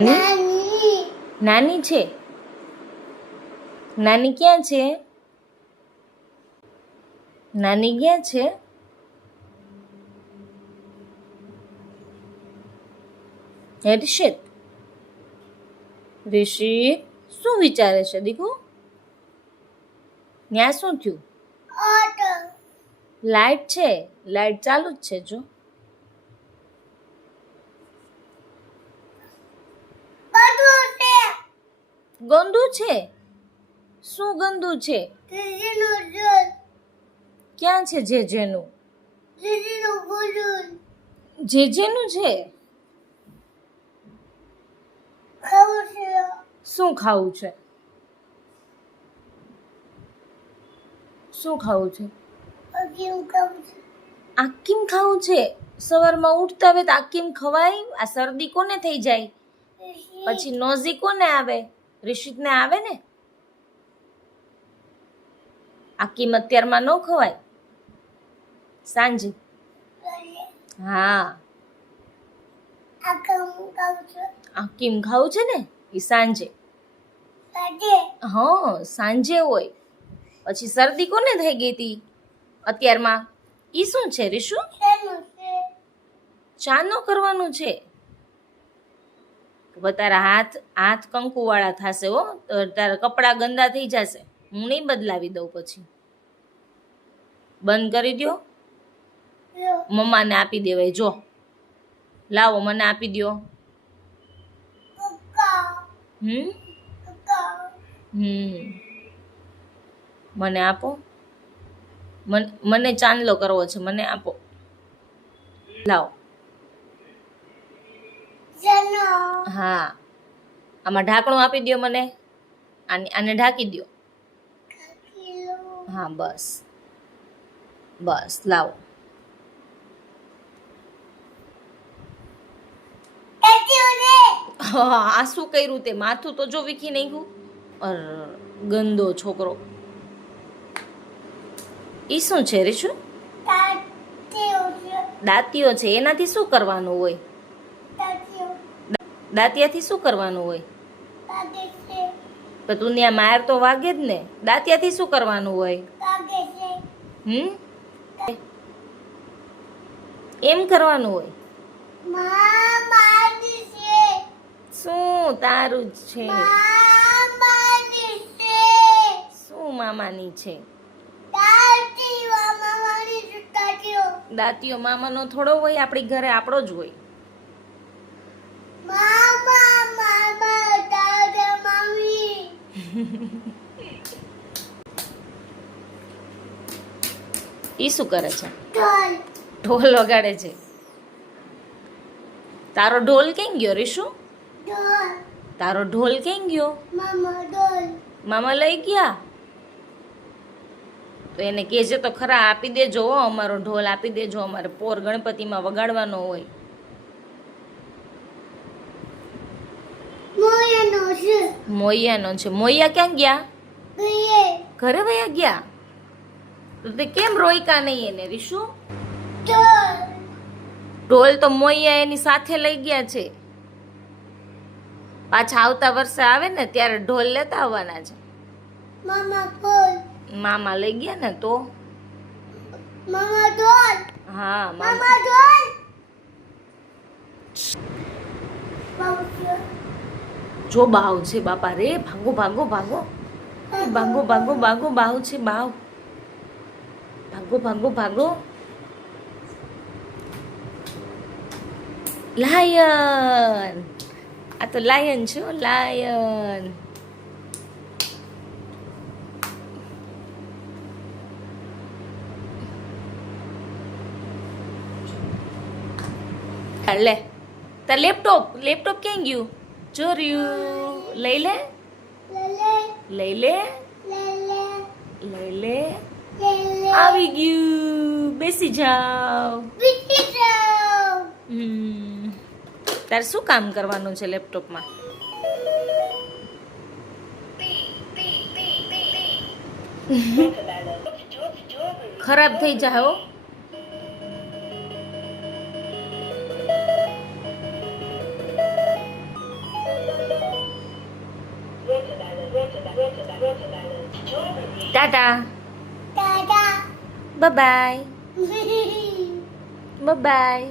નાની છે. નાની ક્યાં છે? નાની ક્યાં છે? હર્ષિત, ઋષિત શું વિચારે છે દીકુ? ત્યાં શું થયું? લાઈટ છે. લાઈટ ચાલુ જ છે. જો ગંદુ છે. શું ગંદુ છે? ક્યાં છે જેજેનું? જેજેનું છે. શું ખાવું છે? શું ખાવું છે? આકીમ ખાવું છે. સવારમાં ઉઠતા હવે તો આકીમ ખવાય? આ શરદી કોને થઈ જાય? પછી નોઝી કોને આવે? રિશિતને આવે ને. આકીમ અત્યારમાં ન ખવાય, સાંજે. હા, આકીમ ખાવું છે ને એ સાંજે. હા, સાંજે હોય. પછી શરદી કોને થઈ ગઈ હતી અત્યારમાં? ઈ શું છે રીશુ? ચાનો કરવાનું છે. તારા હાથ કંકુ વાળા થશે હો. તારા કપડા ગંદા થઈ જશે. હું નહીં બદલાવી દઉં. પછી બંધ કરી દો. મમ્માને આપી દેવાય. જો લાવો, મને આપી દો. મને આપો. મને ચાંદલો કરવો છે. મને આપો. લાવો. હા, આમાં ઢાંકણું આપી દો મને. આને ઢાંકી દો. હા, બસ બસ. લાવો. આ શું કર્યું તે? માથું તો જો વીખી નાખ્યું. ગંદો છોકરો. ઈ શું છે રીશુ? દાંતીઓ છે. એનાથી શું કરવાનું હોય? દાંતિયાથી શું કરવાનું હોય? તો તું ત્યાં માર તો વાગે જ ને. દાંતિયાથી શું કરવાનું હોય? એમ કરવાનું હોય. શું તારું જ છે? શું મામાની છે? દાંતિયો મામાનો થોડો હોય. આપણી ઘરે આપણો જ હોય. ઈ શું કરે છે? ઢોલ વગાડે છે. તારો ઢોલ ક્યાં ગયો રીશુ? તારો ઢોલ ક્યાં ગયો? મામા લઈ ગયા. તો એને કહેજે તો ખરા, આપી દેજો. અમારો ઢોલ આપી દેજો. અમારે પોર ગણપતિમાં વગાડવાનો હોય. મોયાનો છે. મોયા ક્યાં ગયા? ઘરે વયા ગયા. તો તે કેમ રોયકા નહીં એને રીશુ? ઢોલ તો મોયા એની સાથે લઈ ગયા છે. પાછા આવતા વર્ષે આવે ને ત્યારે ઢોલ લેતા આવવાના છે. મામા લઈ ગયા ને તો. હા, મામા. જો બાવ છે. બાપા રે, ભાગો ભાગો ભાગો. ભાગો ભાગો ભાગો. બાવ છે. બાવ. ભાગો ભાગો ભાગો. લાયન. આ તો લાયન છે. લાયન. લે તાર લેપટોપ ક્યાં ગયું? ચોર્યું. લઈ લે. લઈ લે. લઈ લે. આવી ગયું. બેસી જાઓ. તારે શું કામ કરવાનું છે લેપટોપમાં? ખરાબ થઈ જાય હો. Tata bye bye bye